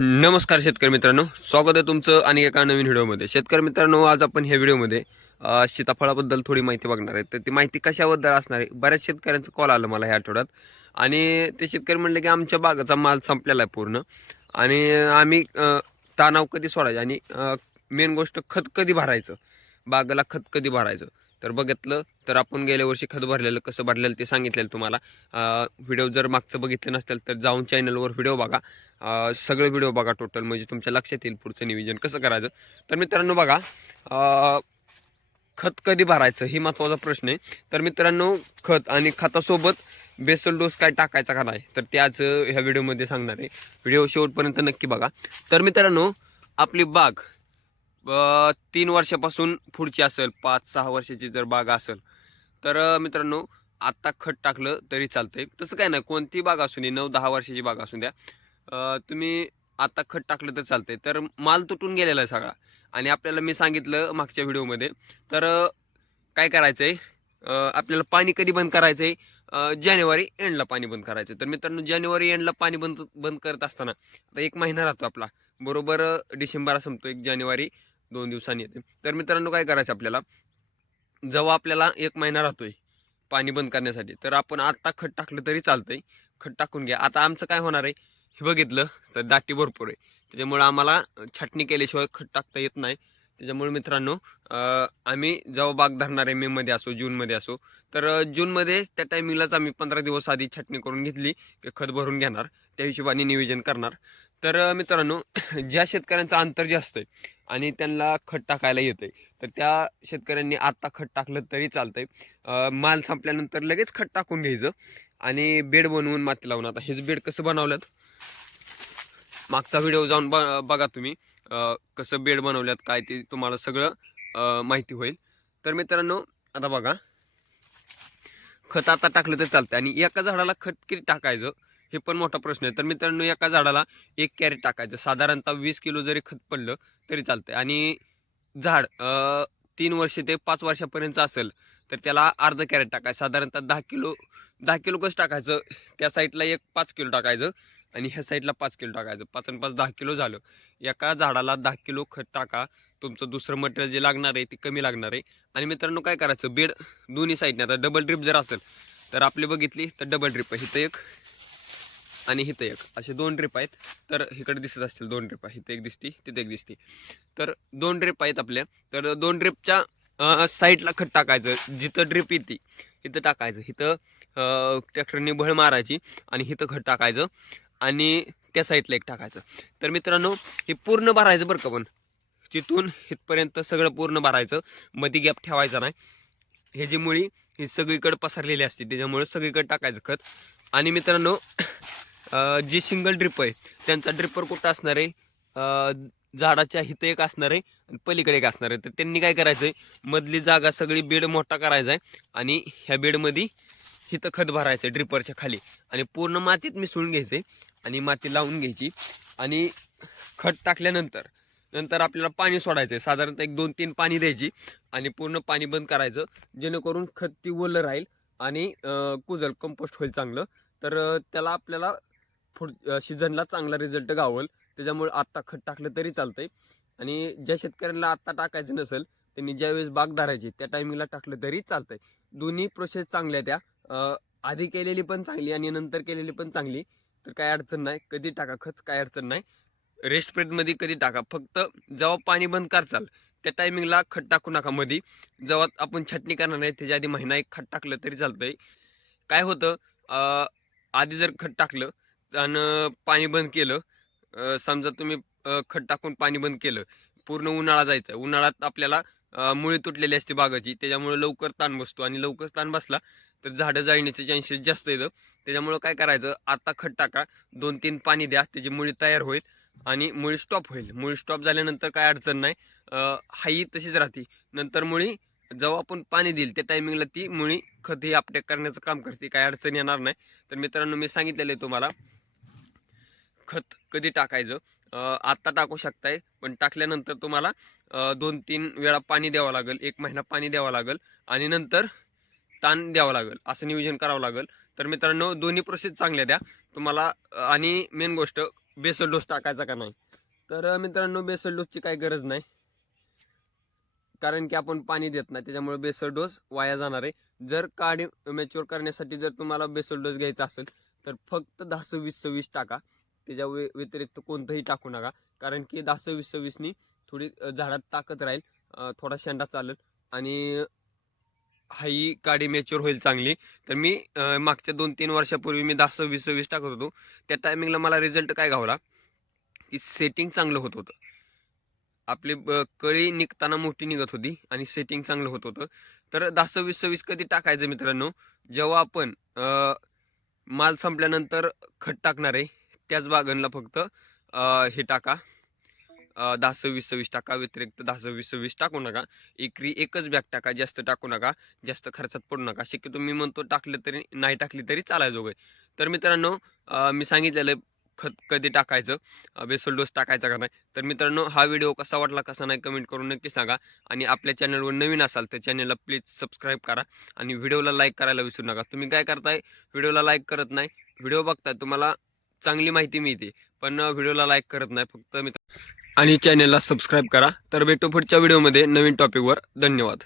नमस्कार शेतकरी मित्रांनो. स्वागत आहे तुमचं आणि एका नवीन व्हिडिओमध्ये. शेतकरी मित्रांनो आज आपण ह्या व्हिडिओमध्ये सीताफळाबद्दल थोडी माहिती बघणार आहे. तर ती माहिती कशाबद्दल असणार आहे? बऱ्याच शेतकऱ्यांचं कॉल आलं मला ह्या आठवड्यात. आणि ते शेतकरी म्हणले की आमच्या बागाचा माल संपलेला आहे पूर्ण. आणि आम्ही तणाव कधी सोडायचं? आणि मेन गोष्ट खत कधी भरायचं? बागाला खत कधी भरायचं? तर बघितलं तर आपण गेल्या वर्षी खत भरलेलं कसं भरलेलं ते सांगितलेलं तुम्हाला. व्हिडिओ जर मागचं बघितलं नसेल तर जाऊन चॅनलवर व्हिडिओ बघा. सगळे व्हिडिओ बघा टोटल म्हणजे तुमच्या लक्षात येईल पुढचं नियोजन कसं करायचं. तर मित्रांनो बघा खत कधी भरायचं ही महत्त्वाचा प्रश्न आहे. तर मित्रांनो खत आणि खतासोबत बेसल डोस काय टाकायचा का नाही तर ते आज ह्या व्हिडिओमध्ये सांगणार आहे. व्हिडिओ शेवटपर्यंत नक्की बघा. तर मित्रांनो आपली बाग तीन वर्षापासून पुढची असेल पाच सहा वर्षाची जर बाग असेल तर मित्रांनो आत्ता खत टाकलं तरी चालतंय. तसं काय नाही कोणती बाग असू दे नऊ दहा वर्षाची बाग असू द्या तुम्ही आत्ता खत टाकलं तर चालतंय. तर माल तुटून गेलेला आहे सगळा. आणि आपल्याला मी सांगितलं मागच्या व्हिडिओमध्ये तर काय करायचं आहे आपल्याला पाणी कधी बंद करायचं आहे जानेवारी एंडला पाणी बंद करायचं तर मित्रांनो जानेवारी एंडला पाणी बंद बंद करत असताना आता एक महिना राहतो आपला. बरोबर अ, डिसेंबर संपतो एक जानेवारी. दोन दिवसांनी येते. तर मित्रांनो काय करायचं आपल्याला? जेव्हा आपल्याला एक महिना राहतोय पाणी बंद करण्यासाठी. तर आपण आत्ता खत टाकलं तरी चालतंय. खत टाकून घ्या. आता आमचं काय होणार आहे? हे बघितलं तर दाटी भरपूर आहे. त्याच्यामुळे आम्हाला छाटणी केल्याशिवाय खत टाकता येत नाही. त्याच्यामुळे मित्रांनो आम्ही जेव्हा बाग धरणार आहे मेमध्ये असो जूनमध्ये असो. तर जूनमध्ये त्या टायमिंगलाच आम्ही पंधरा दिवस आधी छाटणी करून घेतली की खत भरून घेणार. त्या हिशोबाने नियोजन करणार. तर मित्रांनो ज्या शेतकऱ्यांचं अंतर जास्त आहे आणि त्यांना खत टाकायला येतंय तर त्या शेतकऱ्यांनी आत्ता खत टाकलं तरी चालतंय. माल संपल्यानंतर लगेच खत टाकून घ्यायचं आणि बेड बनवून माती लावून. आता हेच बेड कसं बनवलं मागचा व्हिडिओ जाऊन ब- बघा तुम्ही. कसं बेड बनवल्यात काय ते तुम्हाला सगळं माहिती होईल. तर मित्रांनो आता बघा. खत आता टाकलं तर चालतं आणि एका झाडाला खत किती टाकायचं? हे पण मोठा प्रश्न आहे. तर मित्रांनो एका झाडाला एक कॅरेट टाकायचं. साधारणतः वीस किलो जरी खत पडलं तरी चालतंय. आणि झाड तीन वर्ष ते पाच वर्षापर्यंत असेल तर त्याला अर्ध कॅरेट टाकायचं. साधारणतः दहा किलो दहा किलो कसं टाकायचं? त्या साईडला एक पाच किलो टाकायचं आणि ह्या साईडला पाच किलो टाकायचं. पाच आणि पाच दहा किलो झालं. एका झाडाला दहा किलो खत टाका. तुमचं दुसरं मटेरियल जे लागणार आहे ते कमी लागणार आहे. आणि मित्रांनो काय करायचं? बेड दोन्ही साईडने. आता डबल ड्रिप जर असेल तर आपली बघितली तर डबल ड्रिप आहे इथं एक आणि इथं एक. असे दोन ड्रिप आहेत. तर इकडे दिसत असतील दोन ट्रिप आहे इथं एक दिसती तिथं एक दिसती. तर दोन ड्रिप आहेत आपल्या. तर दोन ड्रिपच्या साईडला खत टाकायचं. जिथं ड्रिप येते इथं टाकायचं. इथं ट्रॅक्टरने भळ मारायची आणि इथं खत टाकायचं आणि त्या साईडला एक टाकायचं. तर मित्रांनो हे पूर्ण भरायचं बरं का पण. तिथून इथपर्यंत सगळं पूर्ण भरायचं. मध्ये गॅप ठेवायचा नाही. हे जी मुळी ही सगळीकडे पसरलेली असते. त्याच्यामुळे सगळीकडे टाकायचं खत. आणि मित्रांनो जी सिंगल ड्रिप आहे त्यांचा ड्रिपर कुठं असणार आहे? झाडाच्या हिथं एक असणार आहे आणि पलीकडे एक असणार आहे. तर त्यांनी काय करायचं आहे मधली जागा सगळी बेड मोठा करायचा आहे आणि ह्या बेडमध्ये हिथं खत भरायचं आहे ड्रिपरच्या खाली. आणि पूर्ण मातीत मिसळून घ्यायचं आहे आणि माती लावून घ्यायची. आणि खत टाकल्यानंतर नंतर आपल्याला पाणी सोडायचं आहे साधारणतः एक दोन तीन पाणी द्यायची आणि पूर्ण पाणी बंद करायचं. जेणेकरून खत ती ओलं राहील आणि कुजल कंपोस्ट होईल चांगलं. तर त्याला आपल्याला पुढ सीझनला चांगला रिझल्ट गावल. त्याच्यामुळे आत्ता खत टाकलं तरी चालतंय. आणि ज्या शेतकऱ्यांना आत्ता टाकायचं नसेल त्यांनी ज्यावेळेस बाग धरायची त्या टायमिंगला टाकलं तरी चालतंय. दोन्ही प्रोसेस चांगल्या त्या. आधी केलेली पण चांगली आणि नंतर केलेली पण चांगली. तर काय अडचण नाही. कधी टाका खत काय अडचण नाही. रेस्ट पिरियडमध्ये कधी टाका. फक्त जेव्हा पाणी बंद करचाल त्या टायमिंगला खत टाकू नका मध्ये जेव्हा आपण छटणी करणार नाही त्याच्या आधी महिना एक खत टाकलं तरी चालतंय. काय होतं? आधी जर खत टाकलं आणि पाणी बंद केलं. समजा तुम्ही खत टाकून पाणी बंद केलं. पूर्ण उन्हाळा जायचा. उन्हाळ्यात आपल्याला मुळी तुटलेली असते बागाची. त्याच्यामुळे लवकर ताण बसतो. आणि लवकर ताण बसला तर झाडं जाळण्याचे चान्सेस जास्त येतं. त्याच्यामुळं काय करायचं? आता खत टाका. दोन तीन पाणी द्या. त्याची मुळी तयार होईल आणि मुळी स्टॉप होईल. मुळी स्टॉप झाल्यानंतर काय अडचण नाही. हाई तशीच राहते. नंतर मुळी जेव्हा आपण पाणी देईल त्या टायमिंगला ती मुळी खत ही करण्याचं काम करते. काय अडचण येणार नाही. तर मित्रांनो मी सांगितलेलं आहे तुम्हाला. खत कधी टाकायचं? आत्ता टाकू शकताय पण टाकल्यानंतर तुम्हाला दोन तीन वेळा पाणी द्यावं लागेल एक महिना पाणी द्यावं लागेल आणि नंतर ताण द्यावं लागेल असं नियोजन करावं लागेल. तर मित्रांनो दोन्ही प्रोसेस चांगल्या द्या. तुम्हाला आणि मेन गोष्ट बेसल डोस टाकायचा का नाही? तर मित्रांनो बेसल डोसची काही गरज नाही. कारण की आपण पाणी देत नाही त्याच्यामुळे बेसल डोस वाया जाणार आहे. जर काडी मॅच्युअर करण्यासाठी जर तुम्हाला बेसल डोस घ्यायचा असेल तर फक्त दहा सव्वीस सव्वीस टाका. त्याच्या व्यतिरिक्त कोणतंही टाकू नका. कारण की दहा सव्वीस सव्वीसनी थोडी झाडात ताकद राहील थोडा शेंडा चालेल आणि हाई काडी मॅच्युअर होईल चांगली. तर मी मागच्या दोन तीन वर्षापूर्वी मी दहा सव्वीस सव्वीस टाकत होतो. त्या टायमिंगला मला रिझल्ट काय गावला की सेटिंग चांगलं होत होतं. आपली ब- कळी निघताना मोठी निघत होती आणि सेटिंग चांगलं होत होतं. तर दहा सव्वीस सव्वीस कधी टाकायचं मित्रांनो? जेव्हा आपण माल संपल्यानंतर खत टाकणार आहे त्याच बागांना फक्त हे टाका. दहा सव्वीस सव्वीस टाका व्यतिरिक्त दहा सव्वीस सव्वीस टाकू नका. एकरी एकच बॅग टाका जास्त टाकू नका जास्त खर्चात पडू नका. शक्यतो मी म्हणतो टाकलं तरी नाही टाकली तरी चालायजोगं आहे. तर मित्रांनो मी सांगितलेलं आहे खत कधी टाकायचं बेसल डोस टाकायचा का नाही तर मित्रांनो हा व्हिडिओ कसा वाटला कसा नाही कमेंट करून नक्की सांगा. आणि आपल्या चॅनलवर नवीन असाल तर चॅनलला प्लीज सबस्क्राईब करा. आणि व्हिडिओला लाईक करायला विसरू नका. तुम्ही काय करताय व्हिडिओला लाईक करत नाही व्हिडिओ बघताय तुम्हाला चांगली माहिती मिळते. पण व्हिडिओला लाईक करत नाही फक्त मित्र आणि चॅनलला सबस्क्राईब करा. तर भेटू पुढच्या व्हिडिओमध्ये नवीन टॉपिकवर धन्यवाद.